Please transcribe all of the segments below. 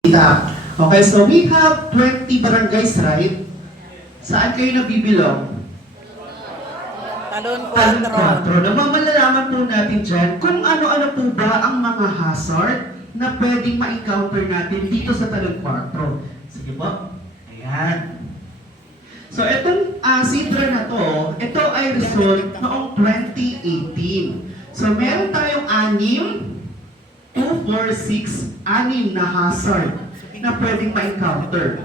Okay, so we have 20 barangays, right? Saan kayo nabibilong? Talon Talon 4. 4. Namamalalaman po natin dyan kung ano-ano po ba ang mga hazard na pwedeng ma-encounter natin dito sa Talon 4. Sige po. Ayan. So, itong sidra na to, ito ay result noong 2018. So, meron tayong 6 na hazard na pwedeng ma-encounter.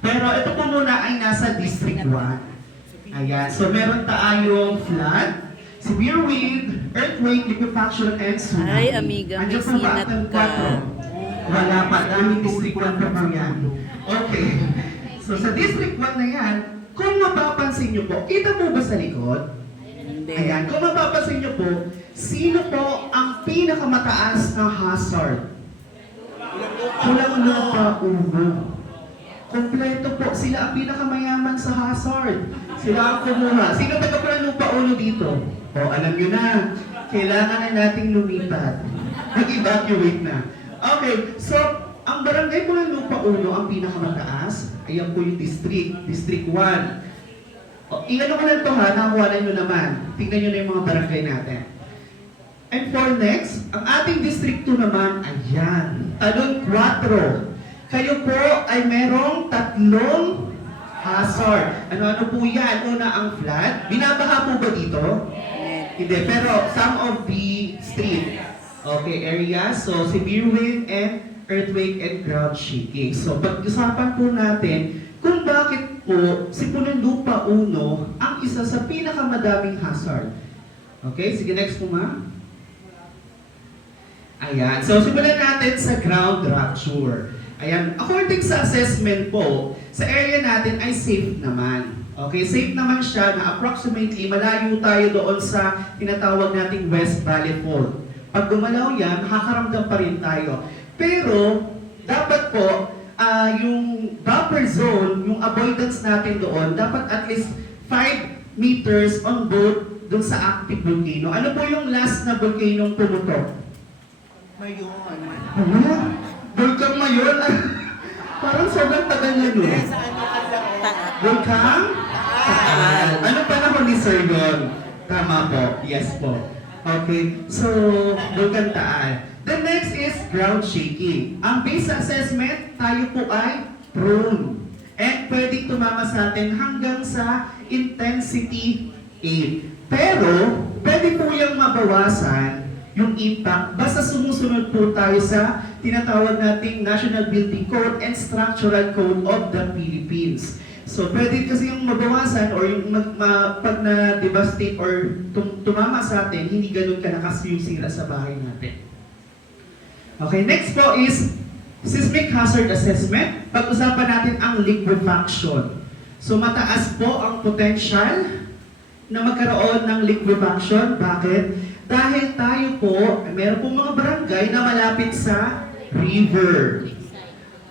Pero ito po muna ay nasa District 1. Ayan. So, meron tayong flood, severe wind, earthquake, liquefaction, and tsunami. Ay, amiga, may Andiyan po ba sinat ang ka. 4? Wala pa. Daming District 1 pa po yan. Okay. So, sa District 1 na yan, kung mapapansin nyo po, kita po ba sa likod? Hindi. Ayan. Kung mapapansin nyo po, sino po ang pinakamataas na hazard? Kulang lupa uno. Kompleto po. Sila ang pinakamayaman sa hazard. Sila ang kumuha. Sino taga Pulang lupa uno dito? O, alam nyo na. Kailangan na nating lumipat. Mag-evacuate na. Okay, so, ang barangay Pulang lupa uno ang pinakamataas. Ayan po yung district. District 1. O, ingano ko lang ito ha, nakakuha nyo naman. Tingnan nyo na yung mga barangay natin. And for next, ang ating District 2 naman, ayan, Talon 4. Kayo po ay merong 3 hazard. Ano-ano po yan? Una, ang flood. Binabaha po ba dito? Hindi, pero some of the street. Okay, areas. So, severe wind and earthquake and ground shaking. So, pag-usapan po natin kung bakit po si Pulang lupa uno ang isa sa pinakamadaming hazard. Okay, sige next po ma'am. Ayan, so simulan natin sa ground rupture. Ayan, according sa assessment po, sa area natin ay safe naman. Okay, safe naman siya na approximately malayo tayo doon sa tinatawag nating West Valley Fault. Pag gumalaw yan, makakaramdam pa rin tayo. Pero, dapat po, yung buffer zone, yung avoidance natin doon, dapat at least 5 meters on both doon sa active volcano. Ano po yung last na volcano pumutok? Mayon. Ano? Volcang Mayon? Parang sobrang tagal na no? Volcang? Taal. Ano panahon ni Sir Don? Tama po. Yes po. Okay. So, Volcang Taal. The next is ground shaking. Ang base assessment, tayo po ay prone. And pwedeng tumama sa atin hanggang sa intensity 8. Pero, pwede po yung mabawasan yung impact basta sumusunod po tayo sa tinatawag nating National Building Code and Structural Code of the Philippines. So, pwede kasi yung mabawasan or yung pag na-devastate or tumama sa atin, hindi ganun kalakas yung sira sa bahay natin. Okay, next po is seismic hazard assessment. Pag-usapan natin ang liquefaction. So, mataas po ang potential na magkaroon ng liquefaction. Bakit? Dahil tayo po, meron pong mga barangay na malapit sa river,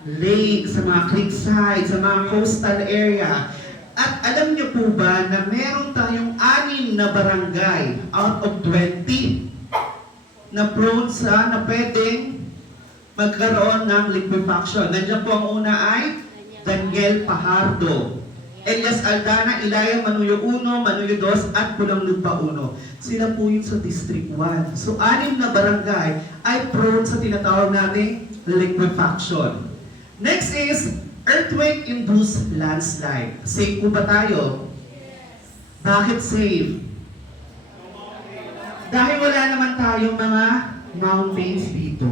lake, sa mga creekside, sa mga coastal area. At alam niyo po ba na meron tayong 6 na barangay out of 20 na prone sa na pwedeng magkaroon ng liquefaction. Nandiyan po ang una ay Daniel Pajardo, Elias Aldana, Ilaya, Manuyo 1, Manuyo 2, at Pulang lupa 1. Sila po yun sa District 1. So, 6 na barangay ay prone sa tinatawag natin liquefaction. Next is earthquake-induced landslide. Safe po ba tayo? Bakit safe? Dahil wala naman tayong mga mountains dito.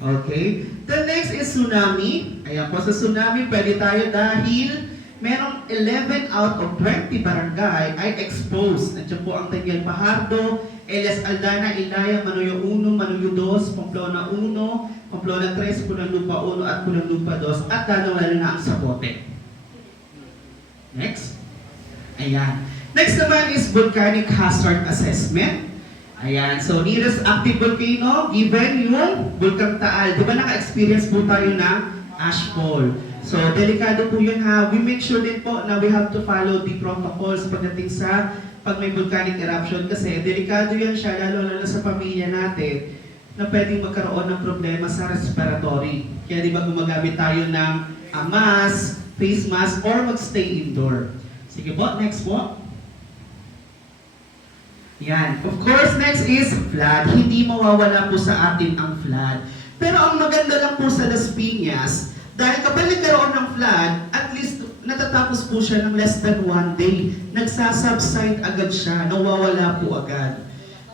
Okay? The next is tsunami. Ayan po, sa tsunami, pwede tayo dahil merong 11 out of 20 barangay ay exposed. Nandiyan po ang Daniel Pajardo, Elias Aldana, Ilaya, Manuyo 1, Manuyo 2, Pamplona 1, Pamplona 3, Pulang lupa 1, at Pulang lupa 2, at lalong-lalo na ang Sapote. Next. Ayan. Next naman is volcanic hazard assessment. Ayan. So, nearest active volcano, given yung Volcang Taal. Di ba naka-experience po tayo ng ashfall? So, delikado po yun ha. We make sure din po na we have to follow the protocols pagdating sa pag may volcanic eruption kasi delikado yan siya, lalo sa pamilya natin. na pwedeng magkaroon ng problema sa respiratory. Kaya di ba gumagamit tayo ng mask, face mask, or magstay indoor. Sige po, next po. Yan. Of course, next is flood. Hindi mawawala po sa atin ang flood. Pero ang maganda lang po sa Las Piñas, dahil kapag nagkaroon ng flood, at least natatapos po siya ng less than 1 day. Nagsasubside agad siya, nawawala po agad.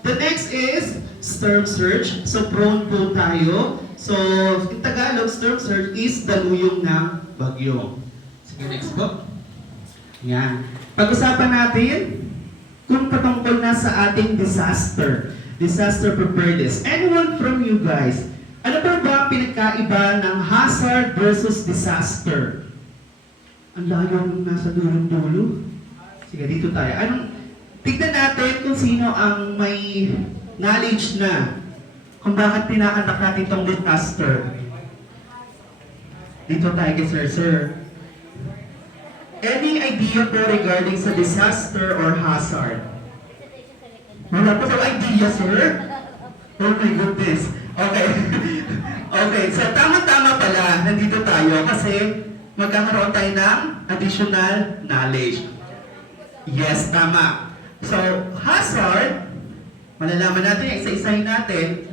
The next is storm surge. So prone po tayo. So in Tagalog, storm surge is daluyong ng bagyo. Sige, next po. Yan. Pag-usapan natin kung patungkol na sa ating disaster preparedness. Anyone from you guys, ano ba ang pinagkaiba ng hazard versus disaster? Ang layo nung nasa dulong-dulo. Sige, dito tayo. Tignan natin kung sino ang may knowledge na kung bakit pinakanak natin itong disaster. Dito tayo kay Sir. Any idea po regarding sa disaster or hazard? Wala po sa idea, sir? Oh my goodness. Okay. Okay, so tama-tama pala. Nandito tayo kasi magkakaroon tayo ng additional knowledge. Yes, tama. So, hazard, malalaman natin, isa-isahin natin.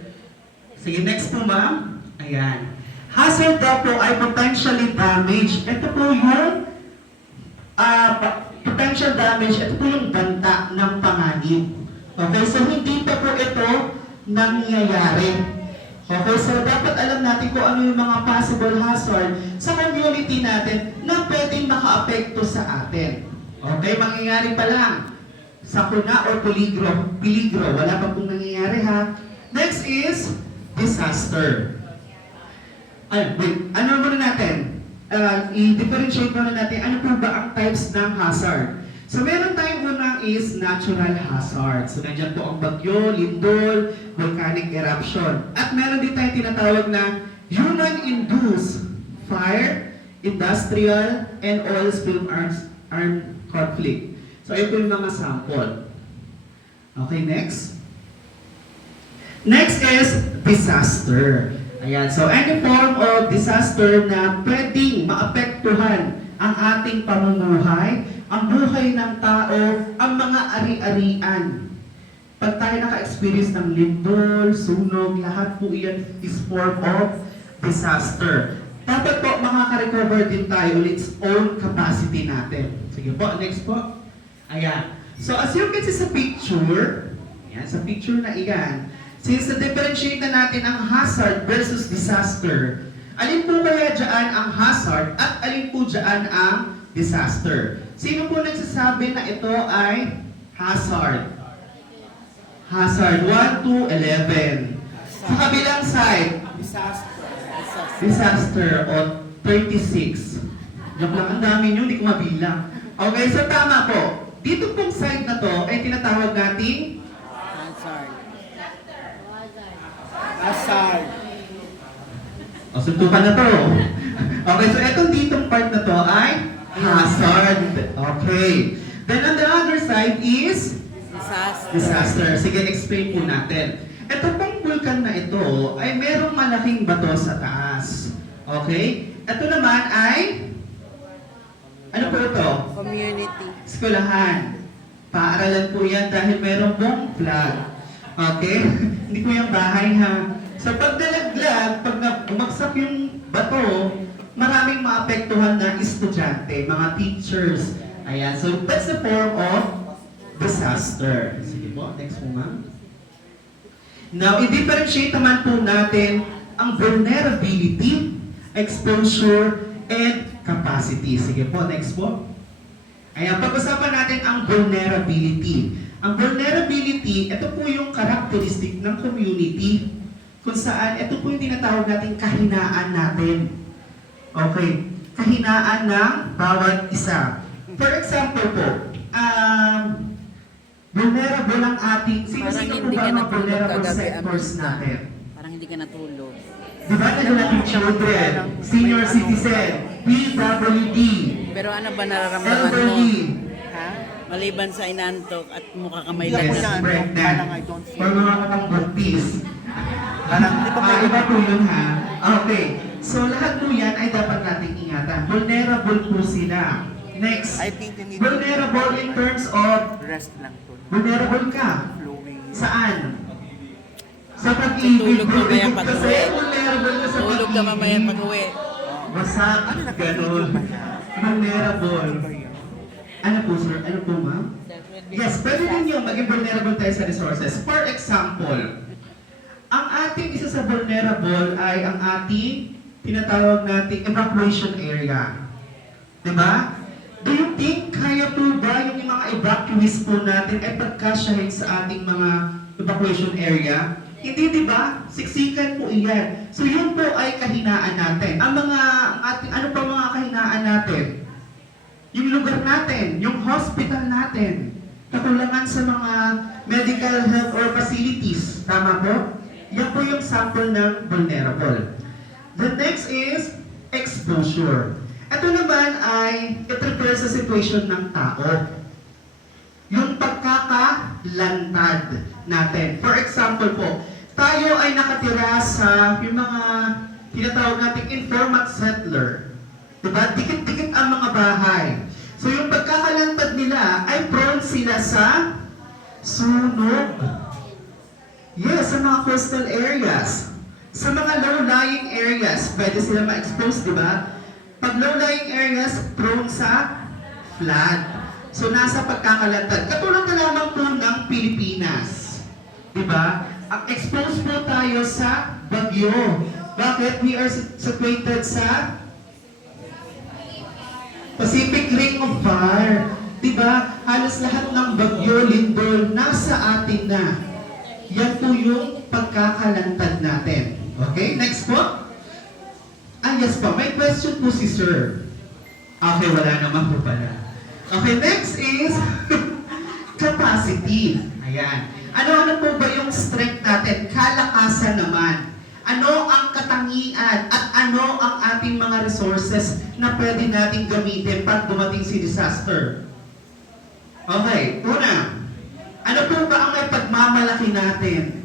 Sige, next po ma'am. Ayan. Hazard daw po ay potentially damage. Ito po yung potential damage. Ito po yung banta ng panganib. Okay, so hindi pa po ito nangyayari. Okay, so dapat alam natin kung ano yung mga possible hazard sa community natin na pwedeng maka-apekto sa atin. Okay, mangyayari pa lang. Sakuna or peligro. Wala pa pong nangyayari ha. Next is disaster. Ano muna natin? I-differentiate muna natin ano po ba ang types ng hazard. So meron tayong unang is natural hazard. So nandiyan po ang bagyo, lindol, volcanic eruption. At meron din tayong tinatawag na human-induced fire, industrial, and oil spill armed conflict. So ito yung mga sample. Okay, next. Next is disaster. Ayan, so any form of disaster na pwedeng maapektuhan ang ating pamumuhay, ang buhay ng tao, ang mga ari-arian. Pag tayo naka-experience ng lindol, sunog, lahat po iyan is form of disaster. Dapat po makaka-recover din tayo with its own capacity natin. Sige po, next po. Ayan. So as you can see sa picture, ayan, sa picture na iyan, since na-differentiate na natin ang hazard versus disaster, alin po kaya dyan ang hazard at alin po dyan ang disaster? Sino po nagsasabi na ito ay hazard? Hazard 1 to 11. Sa kabilang side, disaster o 36. Joke lang, ang dami nyo, hindi ko mabilang. Okay, so tama po. Dito pong side na to ay tinatawag nating hazard. O, suntukan na to. Okay, so etong ditong part na to ay hazard. Okay. Then on the other side is disaster. Sige, explain po natin. Ito pong vulkan na ito ay merong malaking bato sa taas. Okay? Ito naman ay ano po ito? Community. Eskwelahan. Paaralan po yan dahil merong pong flag. Okay? Hindi po yung bahay ha. So pag nalaglag, pag bumagsak yung bato, maraming maapektuhan na estudyante, mga teachers. Ayan. So that's the form of disaster. Sige po, next po ma'am. Now, i-differentiate naman po natin ang vulnerability, exposure, and capacity. Sige po, next po. Ayan, pag-usapan natin ang vulnerability. Ang vulnerability, ito po yung characteristic ng community kung saan ito po yung tinatawag natin kahinaan natin. Okay, kahinaan ng bawat isa. For example po, vulnerable ang ating, sino-sino po ba ang vulnerable sectors natin? Parang hindi ka natulog. Di ba na natin children, senior citizen, PWD, Pero ano ba nararamdaman mo? elderly, Ha? Maliban sa inantok at mukha ka may yes, lagnat. pregnant, or mga katang buntis. Parang, di ba may Iba po yun ha. Okay. So lahat po yan ay dapat nating ingatan. Vulnerable po sila. Next. I think they need Vulnerable in terms of rest lang to. vulnerable ka. Flowing. Saan? Sa pag-ibig. Tulog mamaya pag Kasi uwi. vulnerable ka sa Tulog ka mamaya pag-ibig. pag uwi. Wasak. Ganon. Vulnerable. Ano po sir? Ano po ma'am? Yes, pwede ninyo maging vulnerable tayo sa resources. For example, ang ating isa sa vulnerable ay ang ating tinatawag nating evacuation area. Diba? Do you think kaya po ba yung mga evacuees po natin ay pagkasyahin sa ating mga evacuation area? Hindi, di ba? Siksikan po iyan. So yun po ay kahinaan natin. Ang ating, ano pa mga kahinaan natin? Yung lugar natin, yung hospital natin, kakulangan sa mga medical health or facilities. Tama po? Yan po yung sample ng vulnerable. The next is exposure. Ito naman ay it-refer sa situation ng tao. Yung pagkakalantad natin. For example po, tayo ay nakatira sa yung mga tinatawag nating informal settler. Diba? Dikit-dikit ang mga bahay. So yung pagkakalantad nila ay prone sila sa sunog. Yes, sa mga coastal areas. Sa mga low-lying areas, pwede sila ma-expose, di ba? Pag low-lying areas, prone sa flood. So nasa pagkakalantad. Katulad na lamang po ng Pilipinas. Di ba? Ang expose po tayo sa bagyo. Bakit? We are situated sa Pacific Ring of Fire. Diba? Halos lahat ng bagyo, lindol, nasa atin na. Yan po yung pagkakalantad natin. Okay? Next po. Yes po. May question po si Sir. Okay, wala naman po pala. Okay, next is capacity. Ayan. Ano po ba yung strength natin? Kalakasan naman. Ano ang katangian at ano ang ating mga resources na pwede nating gamitin pag dumating si disaster? Okay, una, ano po ba ang may pagmamalaki natin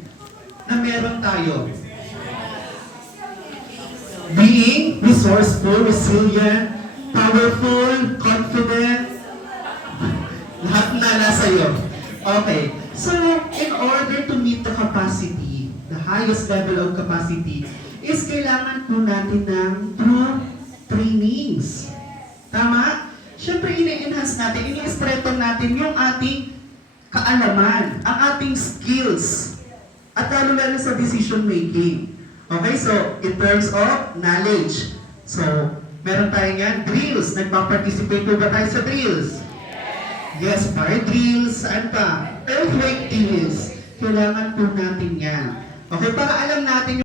na meron tayo? Being resourceful, resilient, powerful, confident, lahat na nasa iyo. Okay, so in order to meet the capacity, the highest level of capacity, is kailangan po natin ng true trainings. Tama? Siyempre, ini-enhance natin, ini-strengthen natin yung ating kaalaman, ang ating skills, at lalo-lalo sa decision making. Okay, so, in terms of knowledge, so, meron tayo yan, drills. Nagpa-participate po ba tayo sa drills? Yes, fire drills, saan pa? Earthquake drills. Kailangan po natin yan. Okay, para alam natin